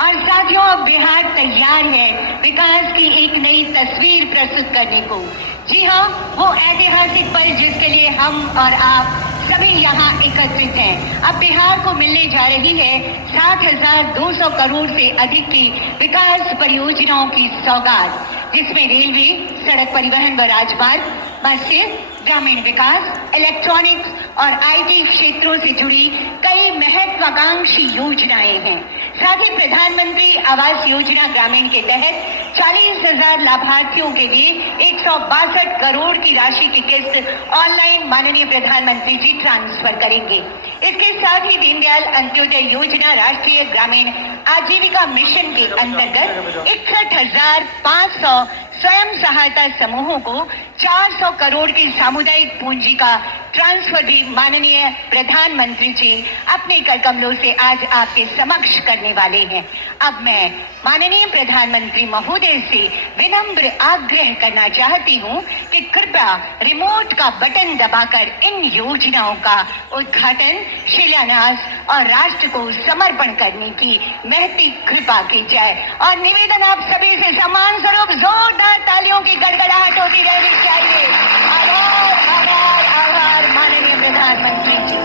और साथियों, अब बिहार तैयार है विकास की एक नई तस्वीर प्रस्तुत करने को। जी हाँ, वो ऐतिहासिक पल जिसके लिए हम और आप सभी यहाँ एकत्रित हैं। अब बिहार को मिलने जा रही है 7,200 करोड़ से अधिक की विकास परियोजनाओं की सौगात, जिसमें रेलवे, सड़क परिवहन व राजमार्ग, मत्स्य, ग्रामीण विकास, इलेक्ट्रॉनिक्स और आईटी क्षेत्रों से जुड़ी कई महत्वाकांक्षी योजनाएं हैं। साथ ही प्रधानमंत्री आवास योजना ग्रामीण के तहत 40,000 लाभार्थियों के लिए 162 करोड़ की राशि की किस्त ऑनलाइन माननीय प्रधानमंत्री जी ट्रांसफर करेंगे। इसके साथ ही दीनदयाल अंत्योदय योजना राष्ट्रीय ग्रामीण आजीविका मिशन के अंतर्गत 61,500 स्वयं सहायता समूहों को 400 करोड़ की सामुदायिक पूंजी का ट्रांसफर भी माननीय प्रधानमंत्री जी अपने कर कमलों से आज आपके समक्ष करने वाले हैं। अब मैं माननीय प्रधानमंत्री महोदय से विनम्र आग्रह करना चाहती हूं कि कृपया रिमोट का बटन दबाकर इन योजनाओं का उद्घाटन, शिलान्यास और राष्ट्र को समर्पण करने की महती कृपा की जाए। और निवेदन आप सभी से सम्मान स्वरूप जोरदार तालियों की गड़गड़ाहट होती रहनी चाहिए। आभार, आभार, आभार माननीय प्रधानमंत्री जी।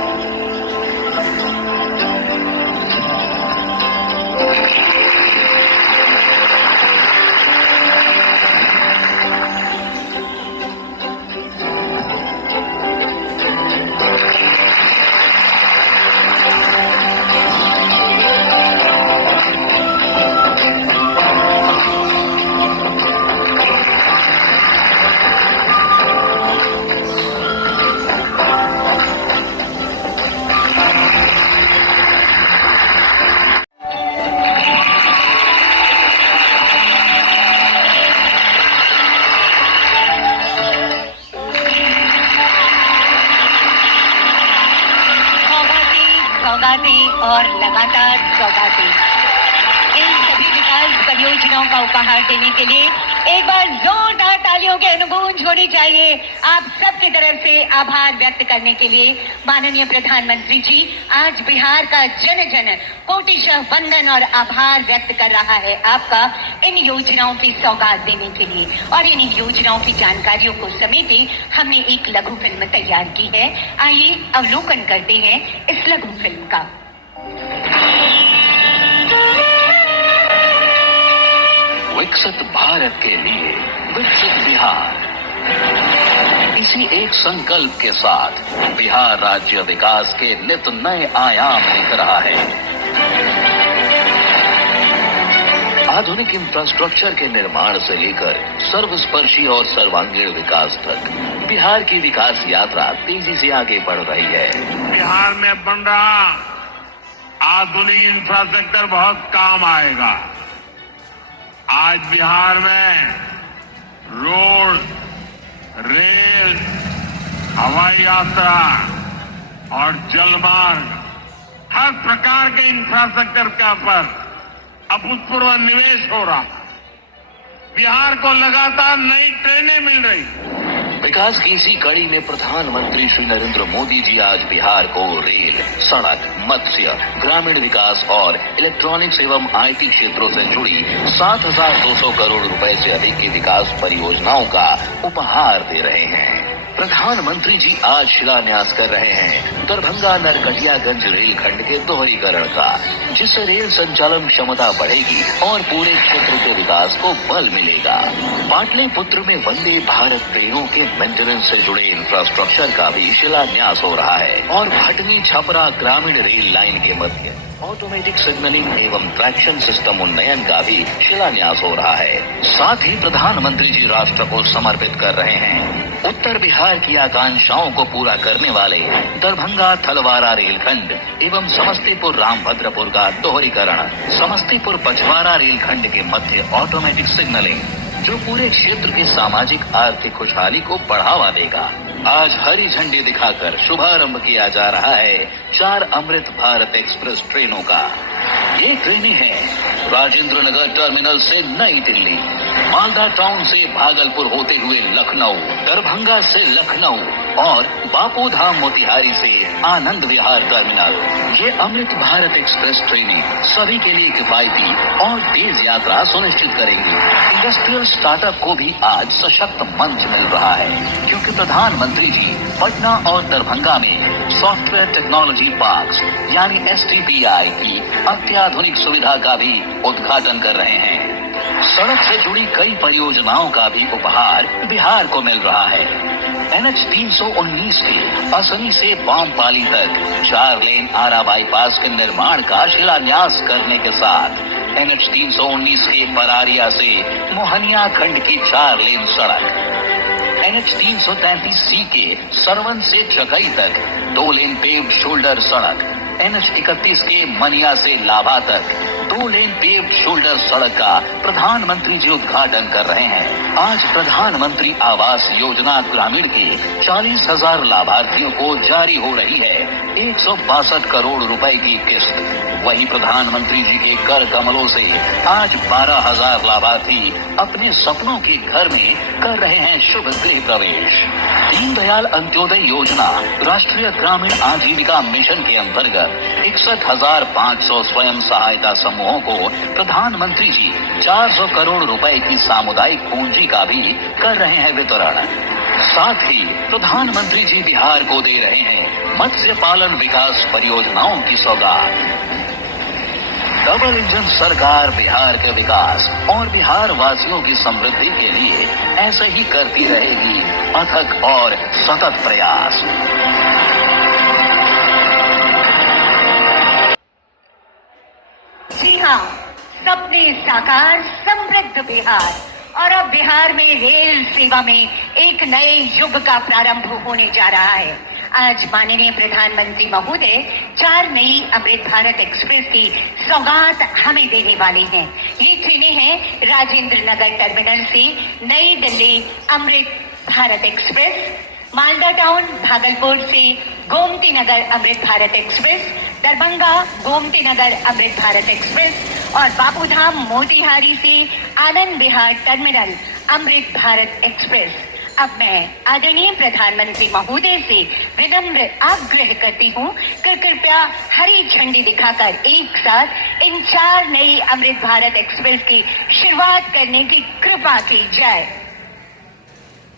सौगातें और लगातार सौगातें। इन सभी विकास परियोजनाओं का उपहार देने के लिए एक बार जोरदार तालियों की अनुगूंज होनी चाहिए। आप सबकी तरफ से आभार व्यक्त करने के लिए माननीय प्रधानमंत्री जी आज बिहार का जन जन कोटिशः वंदन और आभार व्यक्त कर रहा है आपका इन योजनाओं की सौगात देने के लिए। और इन योजनाओं की जानकारियों को समेटे हमने एक लघु फिल्म तैयार की है। आइए अवलोकन करते हैं इस लघु फिल्म का। विकसित भारत के लिए विकसित बिहार, इसी एक संकल्प के साथ बिहार राज्य विकास के नित नए आयाम दिख रहा है। आधुनिक इंफ्रास्ट्रक्चर के निर्माण से लेकर सर्वस्पर्शी और सर्वांगीण विकास तक बिहार की विकास यात्रा तेजी से आगे बढ़ रही है। बिहार में बन रहा आधुनिक इंफ्रास्ट्रक्चर बहुत काम आएगा। आज बिहार में रोड, रेल, हवाई यात्रा और जलमार्ग, हर प्रकार के इंफ्रास्ट्रक्चर का पर अभूतपूर्व निवेश हो रहा। बिहार को लगातार नई ट्रेनें मिल रही। विकास की इसी कड़ी में प्रधानमंत्री श्री नरेंद्र मोदी जी आज बिहार को रेल, सड़क, मत्स्य, ग्रामीण विकास और इलेक्ट्रॉनिक्स एवं आईटी क्षेत्रों से जुड़ी 7,200 करोड़ रुपए से अधिक की विकास परियोजनाओं का उपहार दे रहे हैं। प्रधानमंत्री जी आज शिलान्यास कर रहे हैं दरभंगा नरकटियागंज रेलखंड के दोहरीकरण का, जिससे रेल संचालन क्षमता बढ़ेगी और पूरे क्षेत्र के विकास को बल मिलेगा। पाटलिपुत्र में वंदे भारत ट्रेनों के मेंटेनेंस से जुड़े इंफ्रास्ट्रक्चर का भी शिलान्यास हो रहा है और भटनी छपरा ग्रामीण रेल लाइन के मध्य ऑटोमेटिक सिग्नलिंग एवं ट्रैक्शन सिस्टम उन्नयन का भी शिलान्यास हो रहा है। साथ ही प्रधानमंत्री जी राष्ट्र को समर्पित कर रहे हैं उत्तर बिहार की आकांक्षाओं को पूरा करने वाले दरभंगा थलवारा रेलखंड एवं समस्तीपुर रामभद्रपुर का दोहरीकरण, समस्तीपुर पचवारा रेलखंड के मध्य ऑटोमेटिक सिग्नलिंग, जो पूरे क्षेत्र की सामाजिक आर्थिक खुशहाली को बढ़ावा देगा। आज हरी झंडी दिखाकर शुभारंभ किया जा रहा है 4 अमृत भारत एक्सप्रेस ट्रेनों का, ये ट्रेनें हैं राजेंद्र नगर टर्मिनल से नई दिल्ली, मालदा टाउन से भागलपुर होते हुए लखनऊ, दरभंगा से लखनऊ और बापू धाम मोतिहारी से आनंद विहार टर्मिनल। ये अमृत भारत एक्सप्रेस ट्रेनें सभी के लिए किफायती और तेज यात्रा सुनिश्चित करेंगी। इंडस्ट्रियल स्टार्टअप को भी आज सशक्त मंच मिल रहा है, क्योंकि प्रधानमंत्री जी पटना और दरभंगा में सॉफ्टवेयर टेक्नोलॉजी पार्क्स यानी STPI की अत्याधुनिक सुविधा का भी उद्घाटन कर रहे हैं। सड़क से जुड़ी कई परियोजनाओं का भी उपहार बिहार को मिल रहा है। NH 319 के असनी से बामपाली तक 4 लेन आरा बाईपास के निर्माण का शिलान्यास करने के साथ NH 319 के परारिया से मोहनिया खंड की 4 लेन सड़क, NH 333C के सरवन से चकई तक 2 लेन पेव्ड शोल्डर सड़क, NH 31 के मनिया से लाभा तक 2 लेन पेव्ड शोल्डर सड़क का प्रधानमंत्री जी उद्घाटन कर रहे हैं। आज प्रधानमंत्री आवास योजना ग्रामीण के 40,000 लाभार्थियों को जारी हो रही है 162 करोड़ रुपए की किस्त। वहीं प्रधानमंत्री जी के कर कमलों से आज 12,000 लाभार्थी अपने सपनों के घर में कर रहे हैं शुभ गृह प्रवेश। दीनदयाल अंत्योदय योजना राष्ट्रीय ग्रामीण आजीविका मिशन के अंतर्गत 61,500 स्वयं सहायता समूहों को प्रधानमंत्री जी 400 करोड़ रुपए की सामुदायिक पूंजी का भी कर रहे हैं वितरण। साथ ही प्रधानमंत्री जी बिहार को दे रहे हैं मत्स्य पालन विकास परियोजनाओं की सौगात। डबल इंजन सरकार बिहार के विकास और बिहार वासियों की समृद्धि के लिए ऐसे ही करती रहेगी अथक और सतत प्रयास। जी हाँ, सपने साकार, समृद्ध बिहार। और अब बिहार में रेल सेवा में एक नए युग का प्रारंभ होने जा रहा है। आज माननीय प्रधानमंत्री महोदय 4 नई अमृत भारत एक्सप्रेस की सौगात हमें देने वाले हैं। ये ट्रेनें हैं राजेंद्र नगर टर्मिनल से नई दिल्ली अमृत भारत एक्सप्रेस, मालदा टाउन भागलपुर से गोमती नगर अमृत भारत एक्सप्रेस, दरभंगा गोमती नगर अमृत भारत एक्सप्रेस और बापूधाम मोतिहारी से आनंद विहार टर्मिनल अमृत भारत एक्सप्रेस। अब मैं आदरणीय प्रधानमंत्री महोदय से विनम्र आग्रह करती हूँ कि कृपया हरी झंडी दिखाकर एक साथ इन 4 नई अमृत भारत एक्सप्रेस की शुरुआत करने की कृपा की जाए।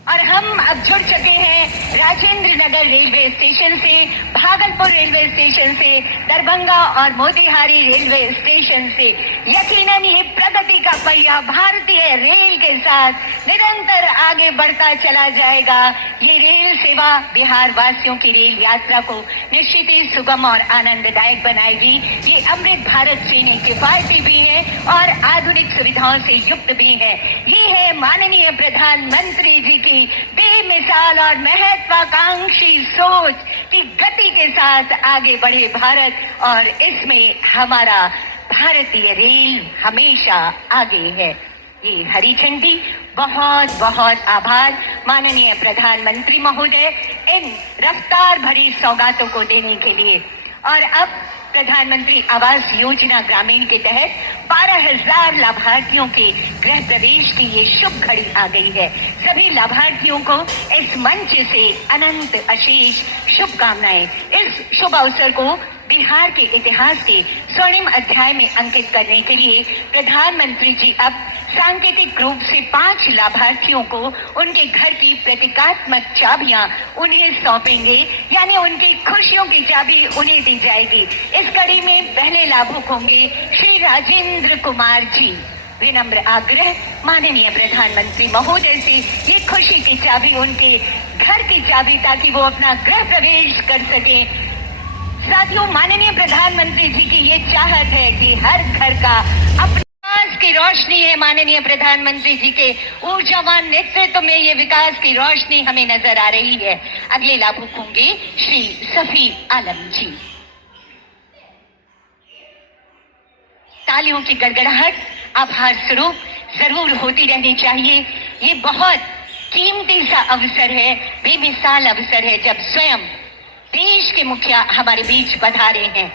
और हम अब जुड़ चुके हैं राजेंद्र नगर रेलवे स्टेशन से, भागलपुर रेलवे स्टेशन से, दरभंगा और मोतिहारी रेलवे स्टेशन से। यकीनन ये प्रगति का पहिया भारतीय रेल के साथ निरंतर आगे बढ़ता चला जाएगा। ये रेल सेवा बिहार वासियों की रेल यात्रा को निश्चित ही सुगम और आनंददायक बनाएगी। ये अमृत भारत ट्रेनें किफायती भी है और आधुनिक सुविधाओं से युक्त भी है। ये है माननीय प्रधानमंत्री जी की बेमिसाल और महत्वाकांक्षी सोच की गति के साथ आगे बढ़े भारत, और इसमें हमारा भारतीय रेल हमेशा आगे है। ये हरी झंडी, बहुत बहुत आभार माननीय प्रधानमंत्री महोदय इन रफ्तार भरी सौगातों को देने के लिए। और अब प्रधानमंत्री आवास योजना ग्रामीण के तहत 12,000 लाभार्थियों के गृह प्रवेश की ये शुभ घड़ी आ गई है। सभी लाभार्थियों को इस मंच से अनंत अशेष शुभकामनाएं। इस शुभ अवसर को बिहार के इतिहास के स्वर्णिम अध्याय में अंकित करने के लिए प्रधानमंत्री जी अब सांकेतिक रूप से 5 लाभार्थियों को उनके घर की प्रतीकात्मक चाबियां उन्हें सौंपेंगे, यानी उनकी खुशियों की चाबी उन्हें दी जाएगी। इस कड़ी में पहले लाभुक होंगे श्री राजेंद्र कुमार जी। विनम्र आग्रह माननीय प्रधानमंत्री महोदय से ये खुशी की चाबी उनके घर की चाबी, ताकि वो अपना गृह प्रवेश कर सके। साथियों, माननीय प्रधानमंत्री जी की ये चाहत है कि हर घर का अपने विकास की रोशनी है। माननीय प्रधानमंत्री जी के ऊर्जावान नेतृत्व में ये विकास की रोशनी हमें नजर आ रही है। अगले लाभुक होंगे श्री सफी आलम जी। तालियों की गड़गड़ाहट आभार स्वरूप जरूर होती रहनी चाहिए। ये बहुत कीमती सा अवसर है, बेमिसाल अवसर है, जब स्वयं देश के मुखिया हमारे बीच पधारे हैं।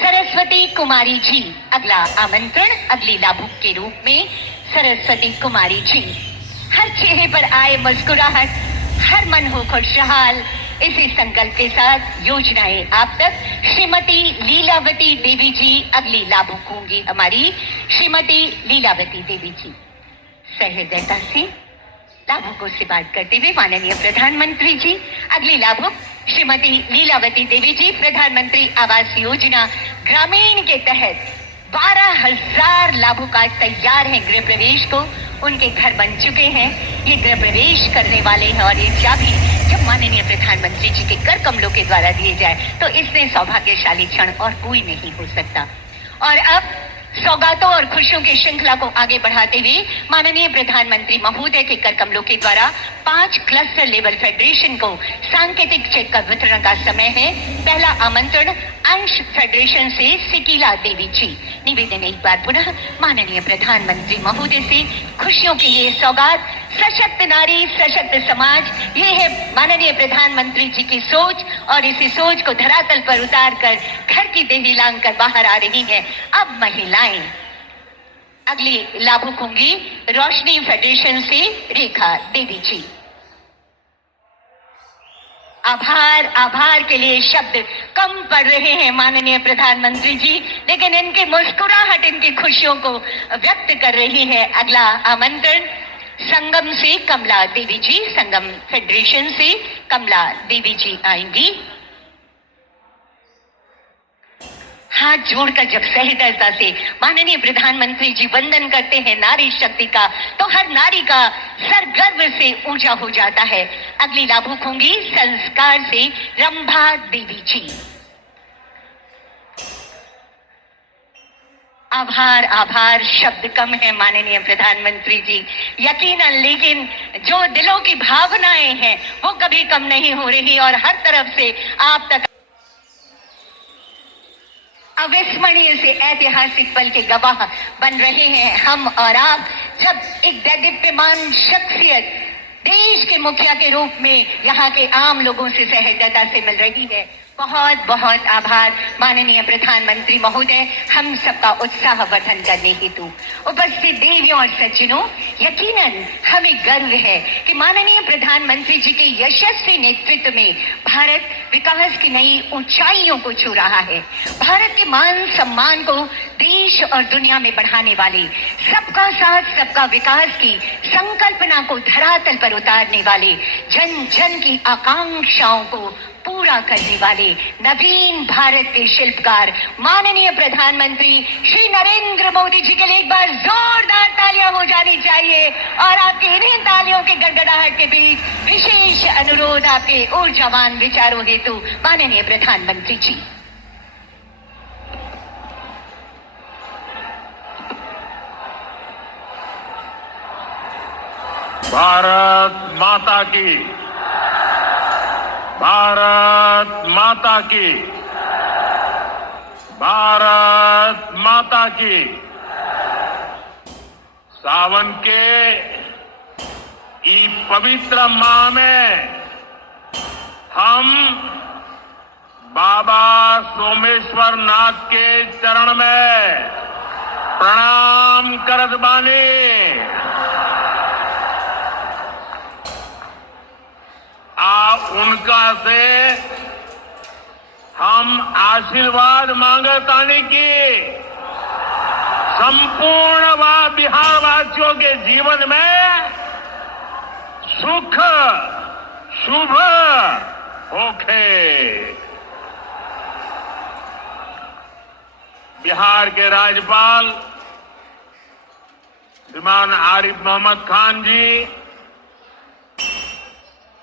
सरस्वती कुमारी जी, अगला आमंत्रण अगली लाभुक के रूप में सरस्वती कुमारी जी। हर चेहरे पर आए मुस्कुराहट, हर मन हो खुशहाल, इसी संकल्प के साथ योजनाएं आप तक। श्रीमती लीलावती देवी जी अगली लाभुक होंगी हमारी, श्रीमती लीलावती देवी जी। सहृदयता से लाभुकों से बात करते हुए माननीय प्रधानमंत्री जी, अगली लाभुक श्रीमती लीलावती देवी जी, प्रधानमंत्री आवास योजना ग्रामीण के तहत 12,000 लाभुक आज तैयार हैं गृह प्रवेश को, उनके घर बन चुके हैं, ये गृह प्रवेश करने वाले हैं और ये चाबी जब माननीय प्रधानमंत्री जी के कर कमलों के द्वारा दिए जाए तो इससे सौभाग्यशाली क्षण और कोई नहीं हो सकता। और अब सौगातों और खुशियों की श्रृंखला को आगे बढ़ाते हुए माननीय प्रधानमंत्री महोदय के कर कमलों के द्वारा 5 क्लस्टर लेवल फेडरेशन को सांकेतिक चेक का वितरण का समय है। पहला आमंत्रण अंश फेडरेशन से सिकीला देवी जी। निवेदन एक बार पुनः माननीय प्रधानमंत्री महोदय से खुशियों के ये सौगात, सशक्त नारी सशक्त समाज, ये है माननीय प्रधानमंत्री जी की सोच और इसी सोच को धरातल पर उतार कर घर की देवी लांग कर बाहर आ रही है अब महिलाएं। अगली लाभुक होंगी रोशनी फेडरेशन से रेखा देवी जी। आभार, आभार के लिए शब्द कम पड़ रहे हैं माननीय प्रधानमंत्री जी, लेकिन इनकी मुस्कुराहट इनकी खुशियों को व्यक्त कर रही है। अगला आमंत्रण संगम से कमला देवी जी, संगम फेडरेशन से कमला देवी जी आएंगी। हाथ जोड़कर जब सहृदयता से माननीय प्रधानमंत्री जी वंदन करते हैं नारी शक्ति का, तो हर नारी का सर गर्व से ऊंचा हो जाता है। अगली लाभुक होंगी संस्कार से रंभा देवी जी। आभार, आभार शब्द कम है माननीय प्रधानमंत्री जी, यकीनन, लेकिन जो दिलों की भावनाएं हैं वो कभी कम नहीं हो रही और हर तरफ से आप तक अविस्मरणीय से ऐतिहासिक पल के गवाह बन रहे हैं हम और आप, जब एक दैदीप्यमान शख्सियत देश के मुखिया के रूप में यहाँ के आम लोगों से सहृदयता से मिल रही है। बहुत बहुत आभार माननीय प्रधानमंत्री महोदय, हम सबका उत्साह वर्धन करने हेतु। उपस्थित देवियों और सज्जनों, यकीनन हमें गर्व है कि माननीय प्रधानमंत्री जी के यशस्वी नेतृत्व में भारत विकास की नई ऊंचाइयों को छू रहा है। भारत के मान सम्मान को देश और दुनिया में बढ़ाने वाले, सबका साथ सबका विकास की संकल्पना को धरातल पर उतारने वाले, जन जन की आकांक्षाओं को पूरा करने वाले नवीन भारत के शिल्पकार माननीय प्रधानमंत्री श्री नरेंद्र मोदी जी के लिए एक बार जोरदार तालियां हो जानी चाहिए। और आपके इन्हीं तालियों के गड़गड़ाहट के बीच विशेष अनुरोध आपके ऊर्जावान विचारों हेतु माननीय प्रधानमंत्री जी। भारत माता की, भारत माता की, भारत माता की। सावन के इस पवित्र माह में हम बाबा सोमेश्वर नाथ के चरण में प्रणाम करत बानी। उनका से हम आशीर्वाद मांगतानी की संपूर्ण बिहार वासियों के जीवन में सुख शुभ होखे। बिहार के राज्यपाल श्रीमान आरिफ मोहम्मद खान जी,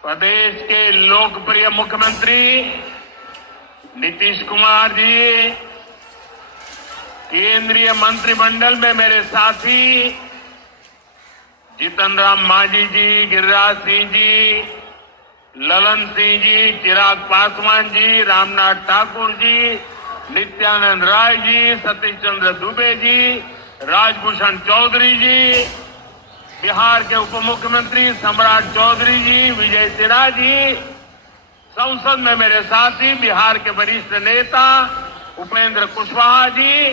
प्रदेश के लोकप्रिय मुख्यमंत्री नीतीश कुमार जी, केंद्रीय मंत्रिमंडल में मेरे साथी जीतन राम मांझी जी, गिरिराज सिंह जी, ललन सिंह जी, चिराग पासवान जी, रामनाथ ठाकुर जी, नित्यानंद राय जी, सतीश चंद्र दुबे जी, राजभूषण चौधरी जी, बिहार के उप मुख्यमंत्री सम्राट चौधरी जी, विजय सिन्हा जी, संसद में मेरे साथी बिहार के वरिष्ठ नेता उपेंद्र कुशवाहा जी,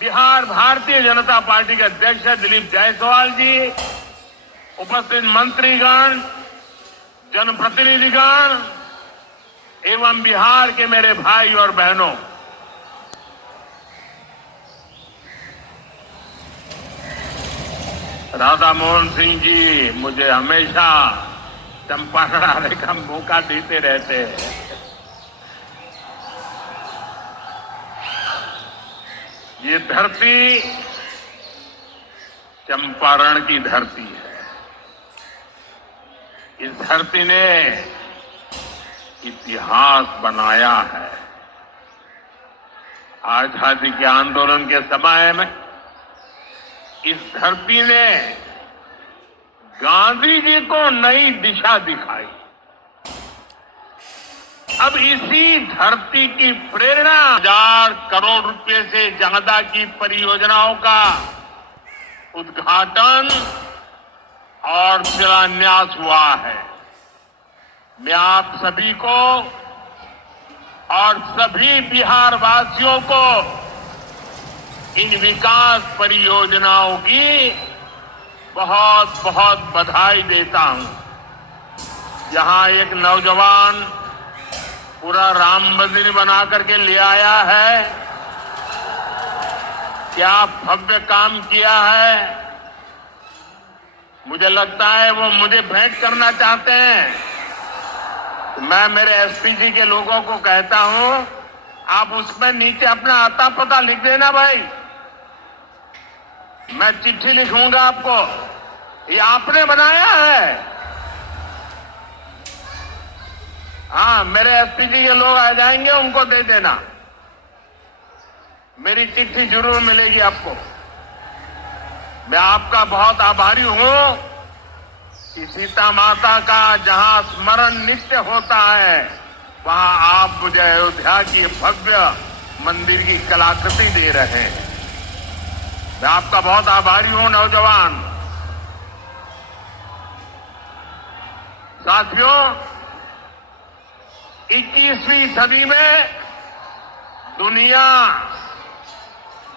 बिहार भारतीय जनता पार्टी के अध्यक्ष दिलीप जायसवाल जी, उपस्थित मंत्रीगण, जनप्रतिनिधिगण एवं बिहार के मेरे भाई और बहनों, राधा मोहन सिंह जी मुझे हमेशा चंपारण आने का मौका देते रहते हैं। ये धरती चंपारण की धरती है। इस धरती ने इतिहास बनाया है। आजादी के आंदोलन के समय में इस धरती ने गांधी जी को नई दिशा दिखाई। अब इसी धरती की प्रेरणा 1000 करोड़ रुपए से ज्यादा की परियोजनाओं का उद्घाटन और शिलान्यास हुआ है। मैं आप सभी को और सभी बिहार वासियों को इन विकास परियोजनाओं की बहुत बहुत बधाई देता हूं। यहां एक नौजवान पूरा राम मंदिर बना करके ले आया है। क्या भव्य काम किया है। मुझे लगता है वो मुझे भेंट करना चाहते हैं। तो मैं मेरे एसपीजी के लोगों को कहता हूं, आप उसमें नीचे अपना आता पता लिख देना भाई। मैं चिट्ठी लिखूंगा आपको, ये आपने बनाया है। हाँ, मेरे एसपीजी के लोग आ जाएंगे, उनको दे देना। मेरी चिट्ठी जरूर मिलेगी आपको। मैं आपका बहुत आभारी हूं कि सीता माता का जहां स्मरण नित्य होता है, वहां आप मुझे अयोध्या की भव्य मंदिर की कलाकृति दे रहे हैं। मैं आपका बहुत आभारी हूं नौजवान साथियों। 21वीं सदी में दुनिया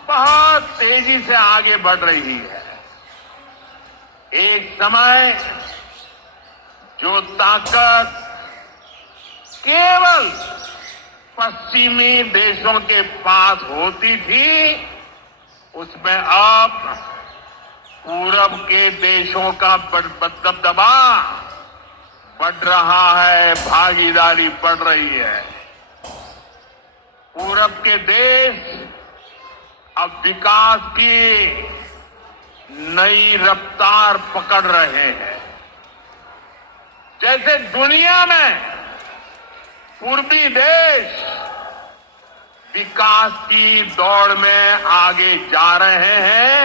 बहुत तेजी से आगे बढ़ रही है। एक समय जो ताकत केवल पश्चिमी देशों के पास होती थी, उसमें अब पूरब के देशों का दबदबा बढ़ रहा है, भागीदारी बढ़ रही है। पूरब के देश अब विकास की नई रफ्तार पकड़ रहे हैं। जैसे दुनिया में पूर्वी देश विकास की दौड़ में आगे जा रहे हैं,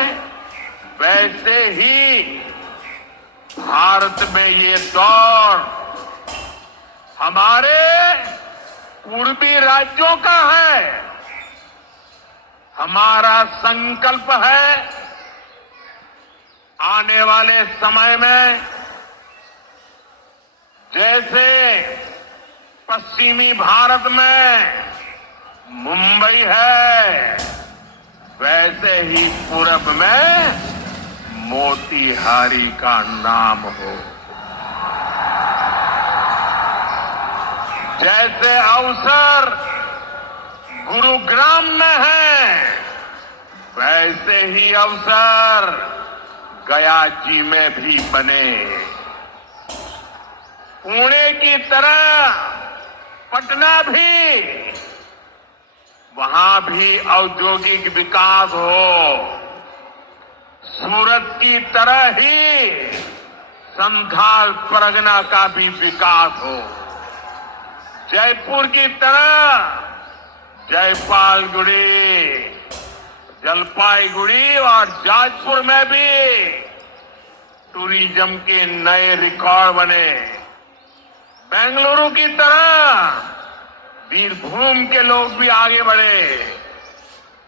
वैसे ही भारत में ये दौड़ हमारे पूर्वी राज्यों का है। हमारा संकल्प है आने वाले समय में जैसे पश्चिमी भारत में मुंबई है, वैसे ही पूरब में मोतीहारी का नाम हो। जैसे अवसर गुरुग्राम में है, वैसे ही अवसर गया जी में भी बने। पुणे की तरह पटना भी, वहां भी औद्योगिक विकास हो। सूरत की तरह ही संथाल परगना का भी विकास हो। जयपुर की तरह जयपालगुड़ी, जलपाईगुड़ी और जाजपुर में भी टूरिज्म के नए रिकॉर्ड बने। बेंगलुरु की तरह बीरभूम के लोग भी आगे बढ़े।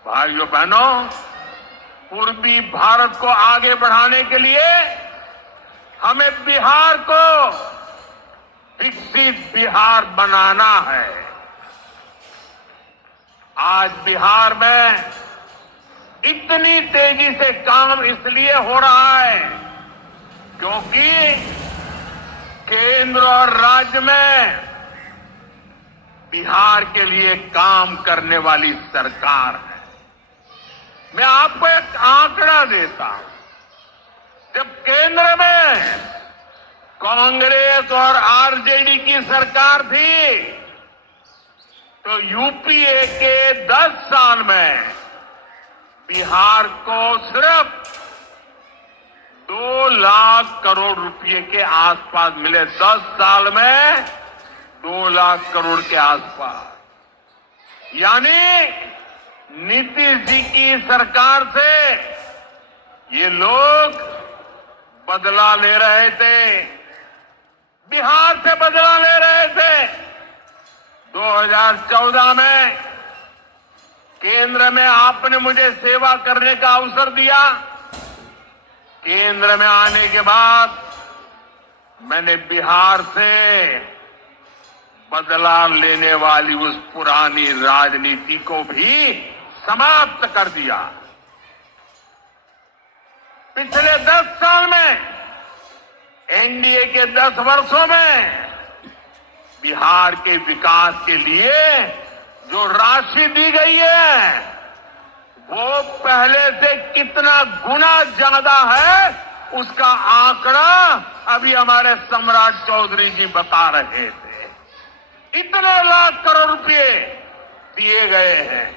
भाइयों बहनों, पूर्वी भारत को आगे बढ़ाने के लिए हमें बिहार को विकसित बिहार बनाना है। आज बिहार में इतनी तेजी से काम इसलिए हो रहा है क्योंकि केंद्र और राज्य में बिहार के लिए काम करने वाली सरकार है। मैं आपको एक आंकड़ा देता हूं। जब केंद्र में कांग्रेस और आरजेडी की सरकार थी तो यूपीए के 10 साल में बिहार को सिर्फ 2 लाख करोड़ रुपए के आसपास मिले। 10 साल में 2 लाख करोड़ के आसपास। यानी नीतीश जी की सरकार से ये लोग बदला ले रहे थे, बिहार से बदला ले रहे थे। 2014 में केंद्र में आपने मुझे सेवा करने का अवसर दिया। केंद्र में आने के बाद मैंने बिहार से बदला लेने वाली उस पुरानी राजनीति को भी समाप्त कर दिया। पिछले 10 साल में एनडीए के 10 वर्षों में बिहार के विकास के लिए जो राशि दी गई है वो पहले से कितना गुना ज्यादा है उसका आंकड़ा अभी हमारे सम्राट चौधरी जी बता रहे थे। इतने लाख करोड़ रुपए दिए गए हैं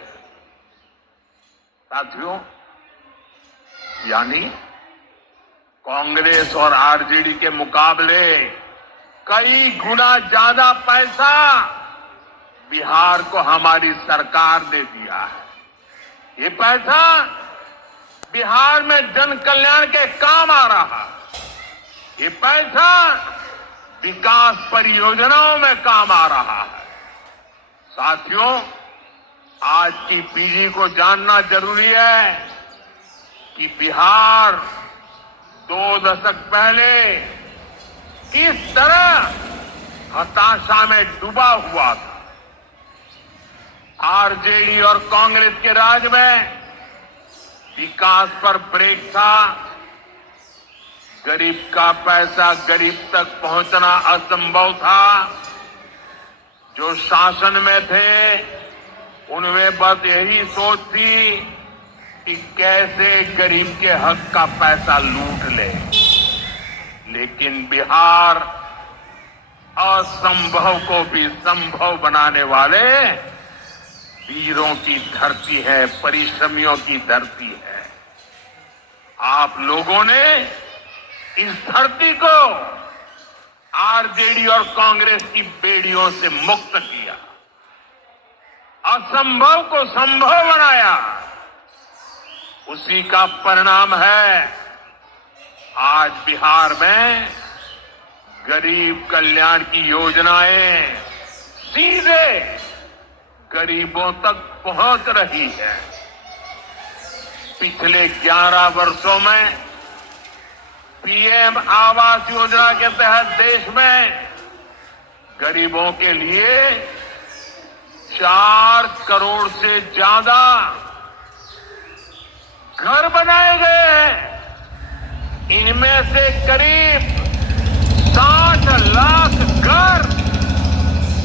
साथियों। यानी कांग्रेस और आरजेडी के मुकाबले कई गुना ज्यादा पैसा बिहार को हमारी सरकार ने दिया है। ये पैसा बिहार में जन कल्याण के काम आ रहा है। ये पैसा विकास परियोजनाओं में काम आ रहा है। साथियों, आज की पीढ़ी को जानना जरूरी है कि बिहार 2 दशक पहले किस तरह हताशा में डूबा हुआ था। आरजेडी और कांग्रेस के राज में विकास पर ब्रेक था। गरीब का पैसा गरीब तक पहुंचना असंभव था। जो शासन में थे उनमें बस यही सोच थी कि कैसे गरीब के हक का पैसा लूट ले। लेकिन बिहार असंभव को भी संभव बनाने वाले वीरों की धरती है, परिश्रमियों की धरती है। आप लोगों ने इस धरती को आरजेडी और कांग्रेस की बेड़ियों से मुक्त किया, असंभव को संभव बनाया। उसी का परिणाम है आज बिहार में गरीब कल्याण की योजनाएं सीधे गरीबों तक पहुंच रही है। पिछले 11 वर्षों में पीएम आवास योजना के तहत देश में गरीबों के लिए 4 करोड़ से ज्यादा घर बनाए गए हैं। इनमें से करीब 60 लाख घर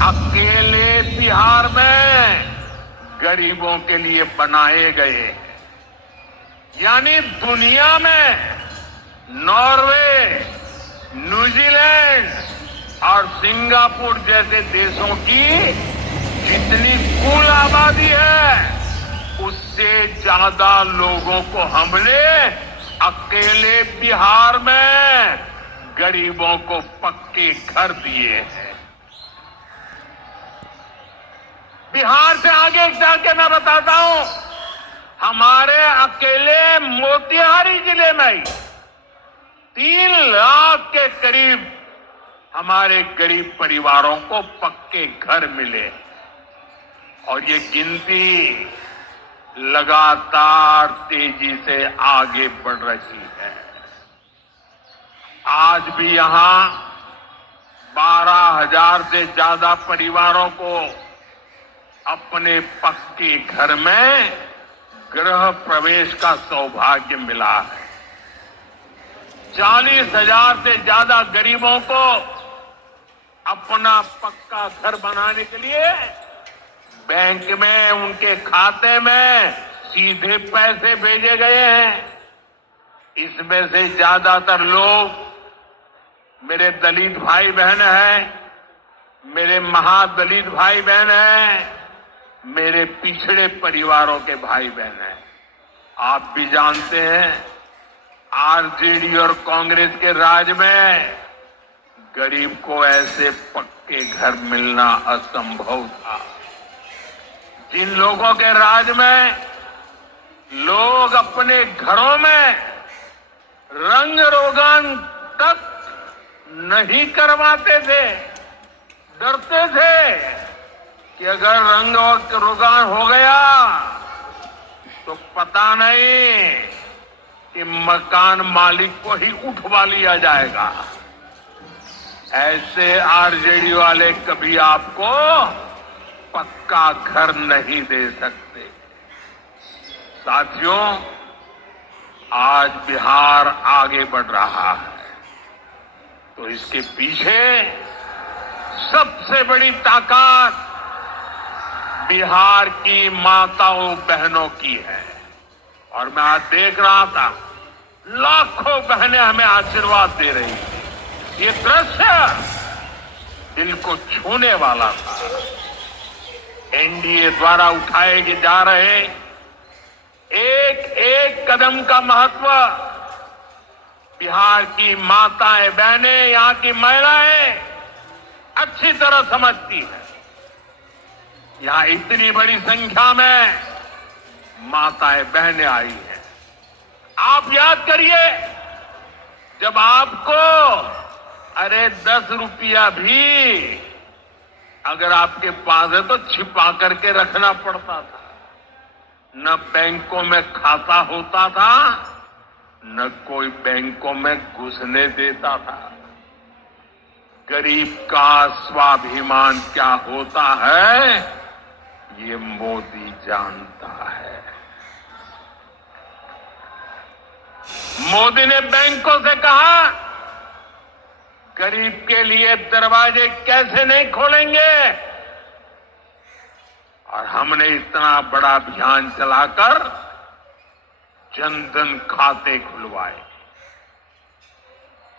अकेले बिहार में गरीबों के लिए बनाए गए हैं। यानी दुनिया में नॉर्वे, न्यूजीलैंड और सिंगापुर जैसे देशों की जितनी कुल आबादी है उससे ज्यादा लोगों को हमने अकेले बिहार में गरीबों को पक्के घर दिए हैं। बिहार से आगे जाके मैं बताता हूं, हमारे अकेले मोतिहारी जिले में ही 3 लाख के करीब हमारे गरीब परिवारों को पक्के घर मिले और ये गिनती लगातार तेजी से आगे बढ़ रही है। आज भी यहां 12,000 से ज्यादा परिवारों को अपने पक्के घर में गृह प्रवेश का सौभाग्य मिला है। 40,000 से ज्यादा गरीबों को अपना पक्का घर बनाने के लिए बैंक में उनके खाते में सीधे पैसे भेजे गए हैं। इसमें से ज्यादातर लोग मेरे दलित भाई बहन हैं, मेरे महादलित भाई बहन हैं, मेरे पिछड़े परिवारों के भाई बहन हैं। आप भी जानते हैं, आरजेडी और कांग्रेस के राज में गरीब को ऐसे पक्के घर मिलना असंभव था। जिन लोगों के राज में लोग अपने घरों में रंग रोगन तक नहीं करवाते थे, डरते थे कि अगर रंग और रोगान हो गया तो पता नहीं कि मकान मालिक को ही उठवा लिया जाएगा। ऐसे आरजेडी वाले कभी आपको पक्का घर नहीं दे सकते। साथियों, आज बिहार आगे बढ़ रहा है तो इसके पीछे सबसे बड़ी ताकत बिहार की माताओं बहनों की है। और मैं आज देख रहा था, लाखों बहनें हमें आशीर्वाद दे रही थी। ये दृश्य दिल को छूने वाला था। एनडीए द्वारा उठाए जा रहे एक एक कदम का महत्व बिहार की माताएं बहनें, यहां की महिलाएं अच्छी तरह समझती है। यहां इतनी बड़ी संख्या में माताएं बहनें आई हैं। आप याद करिए, जब आपको 10 रुपया भी अगर आपके पास है तो छिपा करके रखना पड़ता था। न बैंकों में खाता होता था, न कोई बैंकों में घुसने देता था। गरीब का स्वाभिमान क्या होता है, ये मोदी जानता है। मोदी ने बैंकों से कहा, गरीब के लिए दरवाजे कैसे नहीं खोलेंगे, और हमने इतना बड़ा अभियान चलाकर जनधन खाते खुलवाए।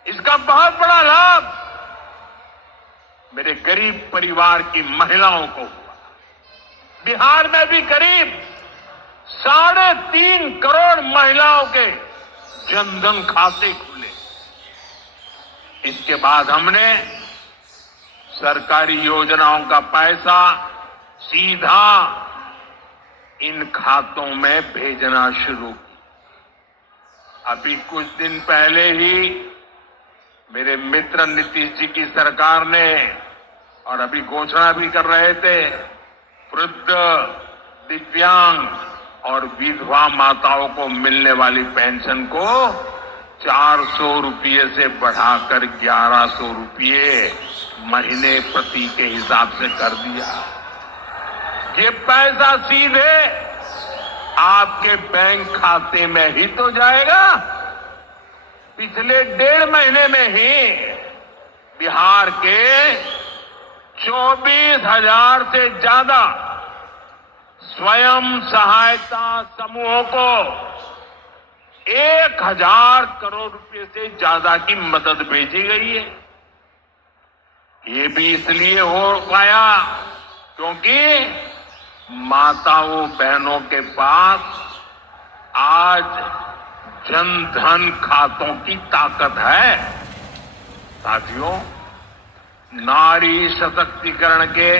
इसका बहुत बड़ा लाभ मेरे गरीब परिवार की महिलाओं को हुआ। बिहार में भी करीब 3.5 करोड़ महिलाओं के जनधन खाते खुले। इसके बाद हमने सरकारी योजनाओं का पैसा सीधा इन खातों में भेजना शुरू किया। अभी कुछ दिन पहले ही मेरे मित्र नीतीश जी की सरकार ने, और अभी घोषणा भी कर रहे थे, वृद्ध, दिव्यांग और विधवा माताओं को मिलने वाली पेंशन को 400 रुपये से बढ़ाकर 1100 रुपये महीने प्रति के हिसाब से कर दिया। ये पैसा सीधे आपके बैंक खाते में ही तो जाएगा। पिछले 1.5 महीने में ही बिहार के 24,000 से ज्यादा स्वयं सहायता समूहों को 1,000 करोड़ रुपए से ज्यादा की मदद भेजी गई है। ये भी इसलिए हो पाया क्योंकि माताओं बहनों के पास आज जनधन खातों की ताकत है। साथियों, नारी सशक्तिकरण के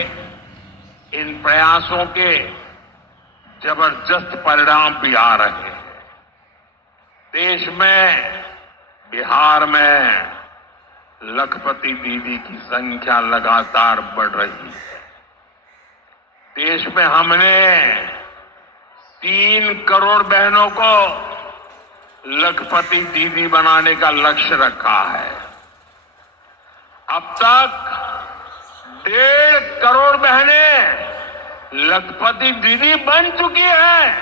इन प्रयासों के जबरदस्त परिणाम भी आ रहे हैं। देश में, बिहार में लखपति दीदी की संख्या लगातार बढ़ रही है। देश में हमने 3 करोड़ बहनों को लखपति दीदी बनाने का लक्ष्य रखा है। अब तक 1.5 करोड़ बहनें लखपति दीदी बन चुकी है।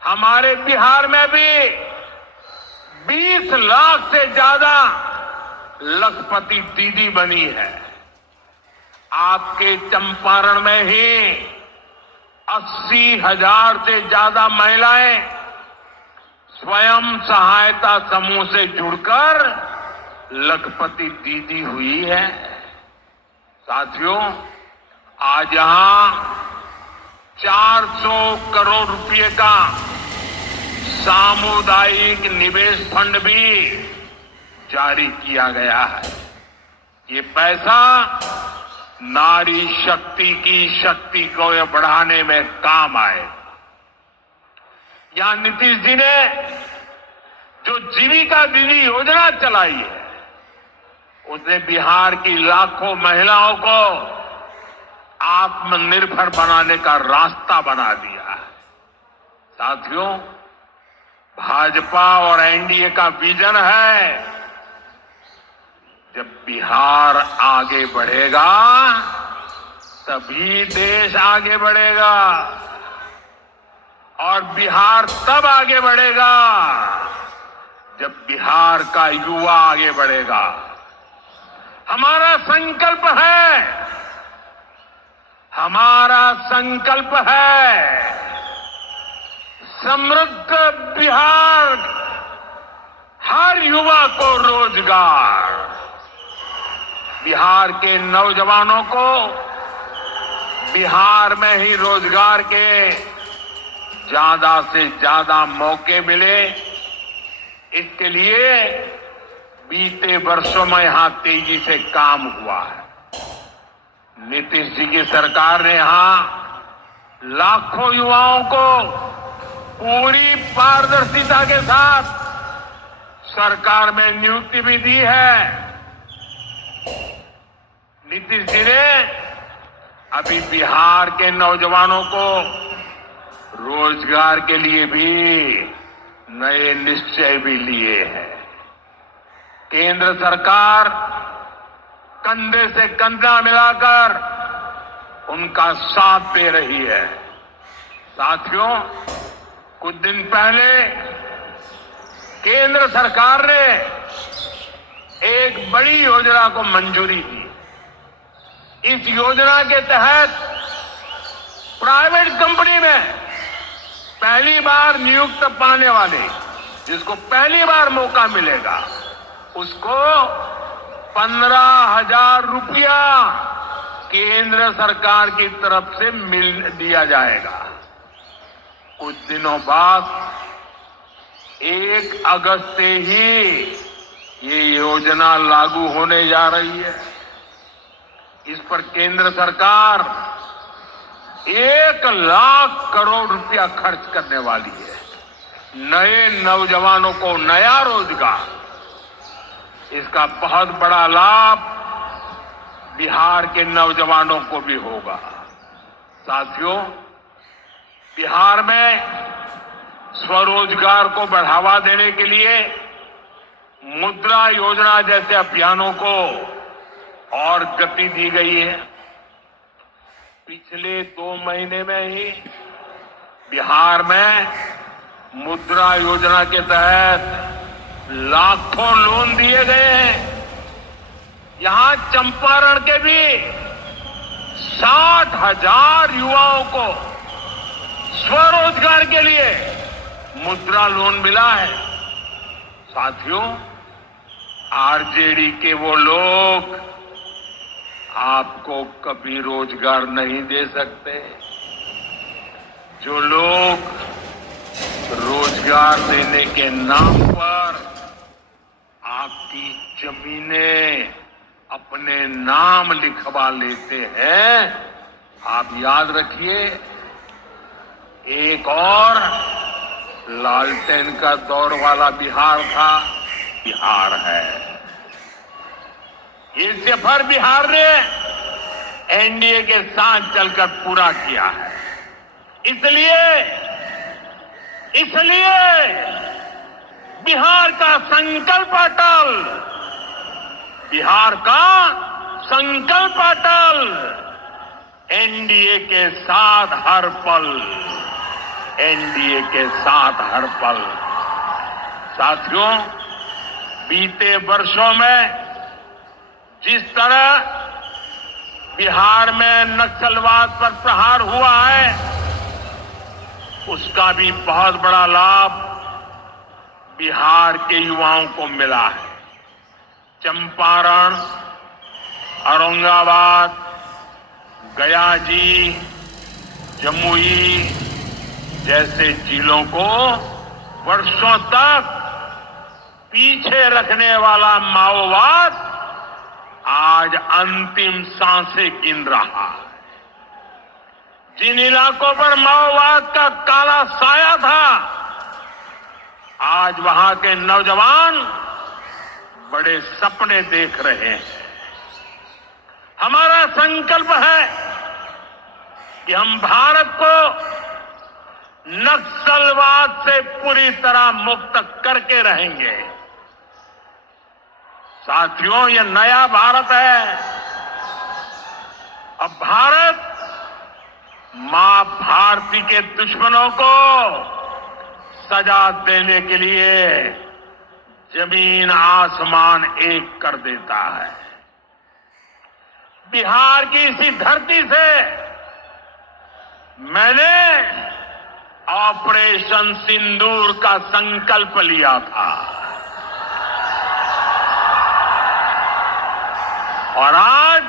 हमारे बिहार में भी 20 लाख से ज्यादा लखपति दीदी बनी है। आपके चंपारण में ही 80,000 से ज्यादा महिलाएं स्वयं सहायता समूह से जुड़कर लखपति दीदी हुई है। साथियों, आज यहां 400 करोड़ रुपए का सामुदायिक निवेश फंड भी जारी किया गया है। ये पैसा नारी शक्ति की शक्ति को बढ़ाने में काम आए। यहां नीतीश जी ने जो जीविका दीदी योजना चलाई है, उसने बिहार की लाखों महिलाओं को आत्मनिर्भर बनाने का रास्ता बना दिया है। साथियों, भाजपा और एनडीए का विजन है, जब बिहार आगे बढ़ेगा तभी देश आगे बढ़ेगा, और बिहार तब आगे बढ़ेगा जब बिहार का युवा आगे बढ़ेगा। हमारा संकल्प है समृद्ध बिहार, हर युवा को रोजगार। बिहार के नौजवानों को बिहार में ही रोजगार के ज्यादा से ज्यादा मौके मिले, इसके लिए बीते वर्षों में यहां तेजी से काम हुआ है। नीतीश जी की सरकार ने यहां लाखों युवाओं को पूरी पारदर्शिता के साथ सरकार में नियुक्ति भी दी है। नीतीश जी ने अभी बिहार के नौजवानों को रोजगार के लिए भी नए निश्चय भी लिए हैं। केंद्र सरकार कंधे से कंधा मिलाकर उनका साथ दे रही है। साथियों, कुछ दिन पहले केंद्र सरकार ने एक बड़ी योजना को मंजूरी दी। इस योजना के तहत प्राइवेट कंपनी में पहली बार नियुक्त पाने वाले, जिसको पहली बार मौका मिलेगा, उसको 15,000 रुपया केंद्र सरकार की तरफ से दिया जाएगा। कुछ दिनों बाद 1 अगस्त से ही ये योजना लागू होने जा रही है। इस पर केंद्र सरकार 1 लाख करोड़ रुपया खर्च करने वाली है। नए नौजवानों को नया रोजगार, इसका बहुत बड़ा लाभ बिहार के नौजवानों को भी होगा। साथियों, बिहार में स्वरोजगार को बढ़ावा देने के लिए मुद्रा योजना जैसे अभियानों को और गति दी गई है। पिछले 2 महीने में ही बिहार में मुद्रा योजना के तहत लाखों लोन दिए गए हैं। यहां चंपारण के भी 60,000 युवाओं को स्वरोजगार के लिए मुद्रा लोन मिला है। साथियों, आरजेडी के वो लोग आपको कभी रोजगार नहीं दे सकते। जो लोग रोजगार देने के नाम पर आपकी जमीनें अपने नाम लिखवा लेते हैं, आप याद रखिए, एक और लालटेन का दौर वाला बिहार था, बिहार है। इस सफर बिहार ने एनडीए के साथ चलकर पूरा किया है। इसलिए बिहार का संकल्प अटल, बिहार का संकल्प अटल। एनडीए के साथ हर पल, एनडीए के साथ हर पल। साथियों, बीते वर्षों में जिस तरह बिहार में नक्सलवाद पर प्रहार हुआ है, उसका भी बहुत बड़ा लाभ बिहार के युवाओं को मिला है। चंपारण, औरंगाबाद, गया जी, जमुई जैसे जिलों को वर्षों तक पीछे रखने वाला माओवाद आज अंतिम सांसें गिन रहा है। जिन इलाकों पर माओवाद का काला साया था, आज वहां के नौजवान बड़े सपने देख रहे हैं। हमारा संकल्प है कि हम भारत को नक्सलवाद से पूरी तरह मुक्त करके रहेंगे। साथियों, ये नया भारत है। अब भारत मां भारती के दुश्मनों को सजा देने के लिए जमीन आसमान एक कर देता है। बिहार की इसी धरती से मैंने ऑपरेशन सिंदूर का संकल्प लिया था और आज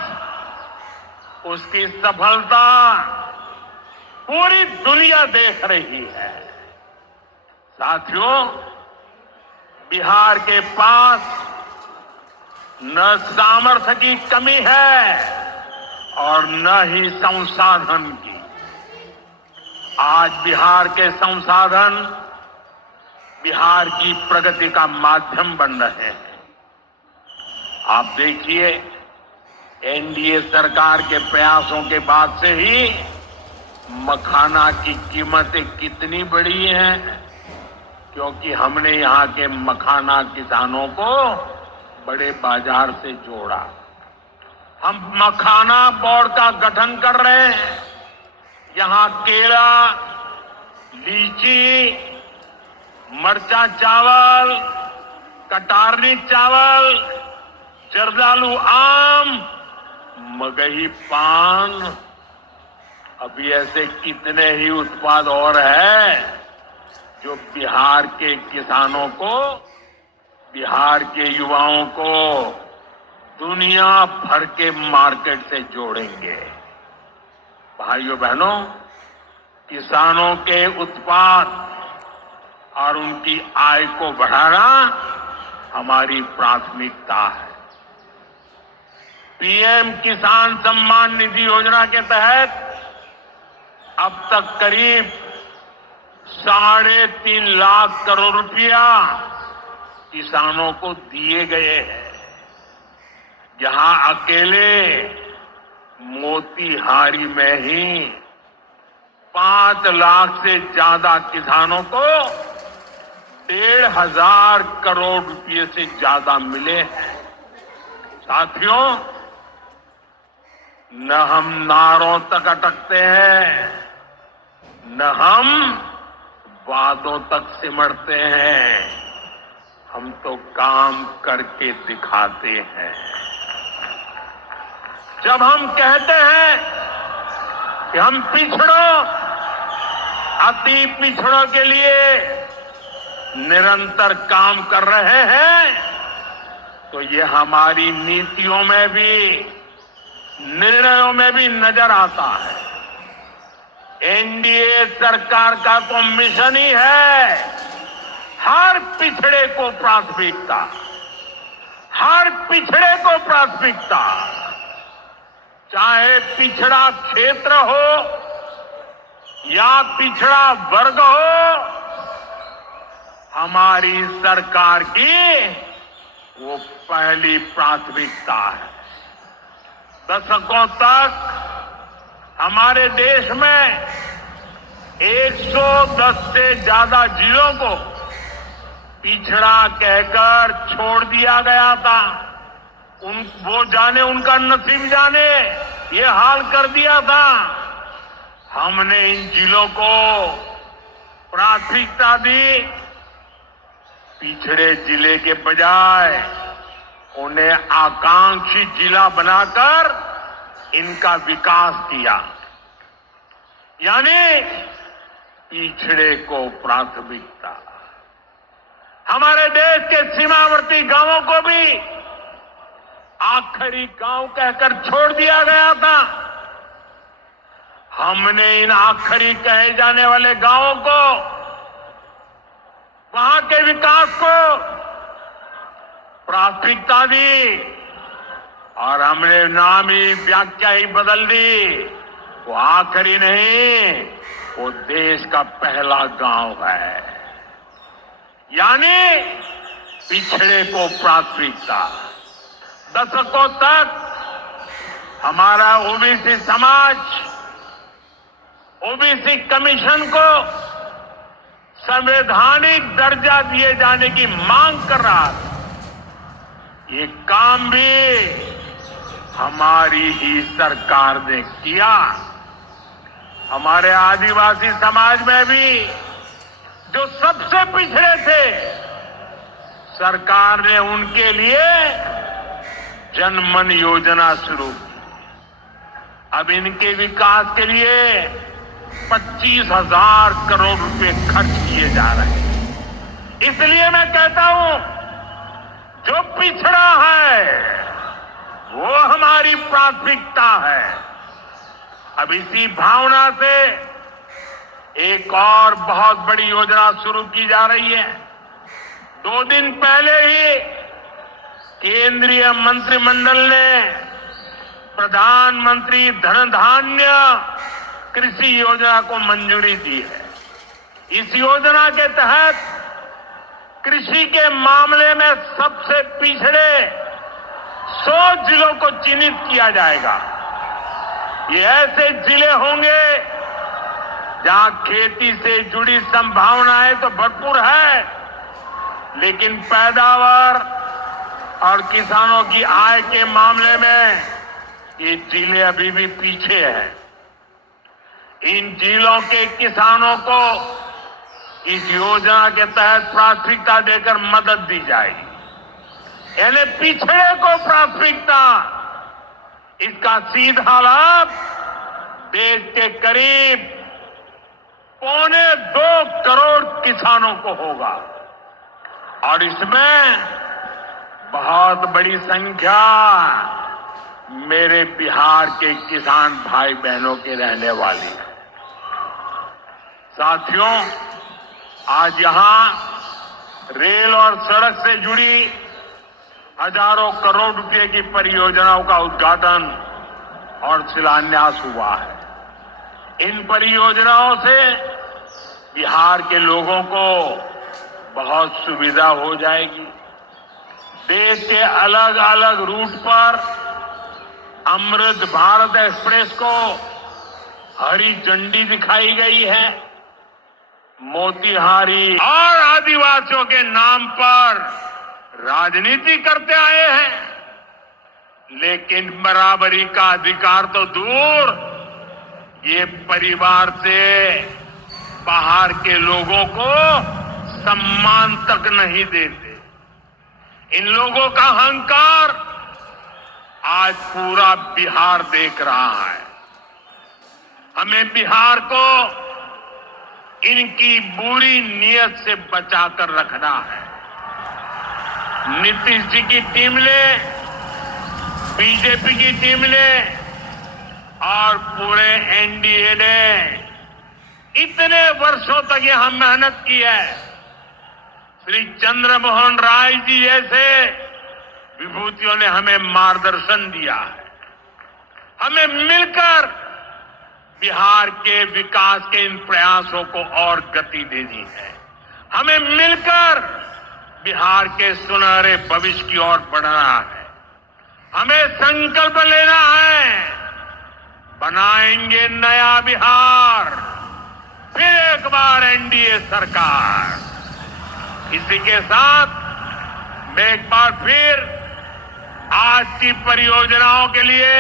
उसकी सफलता पूरी दुनिया देख रही है। साथियों, बिहार के पास न सामर्थ्य की कमी है और न ही संसाधन की। आज बिहार के संसाधन बिहार की प्रगति का माध्यम बन रहे हैं। आप देखिए, एनडीए सरकार के प्रयासों के बाद से ही मखाना की कीमतें कितनी बढ़ी हैं, क्योंकि हमने यहां के मखाना किसानों को बड़े बाजार से जोड़ा। हम मखाना बोर्ड का गठन कर रहे हैं। यहां केला, लीची, मरचा चावल, कटारनी चावल, जर्दालू आम, मगही पान, अभी ऐसे कितने ही उत्पाद और हैं जो बिहार के किसानों को, बिहार के युवाओं को दुनिया भर के मार्केट से जोड़ेंगे। भाइयों बहनों, किसानों के उत्पाद और उनकी आय को बढ़ाना हमारी प्राथमिकता है। पीएम किसान सम्मान निधि योजना के तहत अब तक करीब 3.5 लाख करोड़ रुपया किसानों को दिए गए हैं। जहां अकेले मोतीहारी में ही 5 लाख से ज्यादा किसानों को 1,500 करोड़ रुपए से ज्यादा मिले हैं। साथियों, न हम नारों तक अटकते हैं, न हम वादों तक सिमटते हैं, हम तो काम करके दिखाते हैं। जब हम कहते हैं कि हम पिछड़ों, अति पिछड़ों के लिए निरंतर काम कर रहे हैं, तो ये हमारी नीतियों में भी, निर्णयों में भी नजर आता है। एनडीए सरकार का तो मिशन ही है हर पिछड़े को प्राथमिकता, हर पिछड़े को प्राथमिकता, चाहे पिछड़ा क्षेत्र हो या पिछड़ा वर्ग हो, हमारी सरकार की वो पहली प्राथमिकता है। दशकों तक हमारे देश में 110 से ज्यादा जिलों को पिछड़ा कहकर छोड़ दिया गया था। वो जाने, उनका नसीब जाने। ये हाल कर दिया था। हमने इन जिलों को प्राथमिकता दी, पिछड़े जिले के बजाय उन्हें आकांक्षी जिला बनाकर इनका विकास किया, यानी पिछड़े को प्राथमिकता। हमारे देश के सीमावर्ती गांवों को भी आखिरी गांव कहकर छोड़ दिया गया था। हमने इन आखिरी कहे जाने वाले गांवों को, वहां के विकास को प्राथमिकता दी और हमने नाम ही, व्याख्या ही बदल दी। वो आखिरी नहीं, वो देश का पहला गांव है, यानी पिछड़े को प्राथमिकता। दशकों तक हमारा ओबीसी समाज ओबीसी कमीशन को संवैधानिक दर्जा दिए जाने की मांग कर रहा था। ये काम भी हमारी ही सरकार ने किया। हमारे आदिवासी समाज में भी जो सबसे पिछड़े थे, सरकार ने उनके लिए जनमन योजना शुरू की। अब इनके विकास के लिए 25,000 करोड़ रुपए खर्च किए जा रहे हैं। इसलिए मैं कहता हूं, जो पिछड़ा है वो हमारी प्राथमिकता है। अब इसी भावना से एक और बहुत बड़ी योजना शुरू की जा रही है। 2 दिन पहले ही केंद्रीय मंत्रिमंडल ने प्रधानमंत्री धन धान्य कृषि योजना को मंजूरी दी है। इस योजना के तहत कृषि के मामले में सबसे पिछड़े 100 जिलों को चिन्हित किया जाएगा। ये ऐसे जिले होंगे जहां खेती से जुड़ी संभावनाएं तो भरपूर है, लेकिन पैदावार और किसानों की आय के मामले में ये जिले अभी भी पीछे हैं। इन जिलों के किसानों को इस योजना के तहत प्राथमिकता देकर मदद दी जाएगी, यानी पिछड़े को प्राथमिकता। इसका सीधा लाभ देश के करीब 1.25 करोड़ किसानों को होगा और इसमें बहुत बड़ी संख्या मेरे बिहार के किसान भाई बहनों के रहने वाली है। साथियों, आज यहां रेल और सड़क से जुड़ी हजारों करोड़ रुपए की परियोजनाओं का उद्घाटन और शिलान्यास हुआ है। इन परियोजनाओं से बिहार के लोगों को बहुत सुविधा हो जाएगी। देश के अलग अलग रूट पर अमृत भारत एक्सप्रेस को हरी झंडी दिखाई गई है। मोतिहारी और आदिवासियों के नाम पर राजनीति करते आए हैं, लेकिन बराबरी का अधिकार तो दूर, ये परिवार से बाहर के लोगों को सम्मान तक नहीं देते। इन लोगों का अहंकार आज पूरा बिहार देख रहा है। हमें बिहार को इनकी बुरी नीयत से बचाकर रखना है। नीतीश जी की टीम ने, बीजेपी की टीम ने और पूरे एनडीए ने इतने वर्षों तक यहां मेहनत की है। श्री चंद्रमोहन राय जी जैसे विभूतियों ने हमें मार्गदर्शन दिया है। हमें मिलकर बिहार के विकास के इन प्रयासों को और गति देनी है। हमें मिलकर बिहार के सुनहरे भविष्य की ओर बढ़ना है। हमें संकल्प लेना है, बनाएंगे नया बिहार, फिर एक बार एनडीए सरकार। इसी के साथ मैं एक बार फिर आज की परियोजनाओं के लिए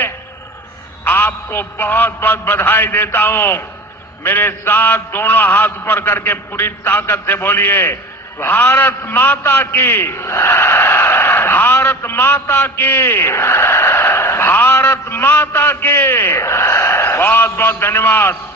आपको बहुत बहुत बधाई देता हूं। मेरे साथ दोनों हाथ ऊपर करके पूरी ताकत से बोलिए, भारत माता की, भारत माता की, भारत माता की। बहुत बहुत धन्यवाद।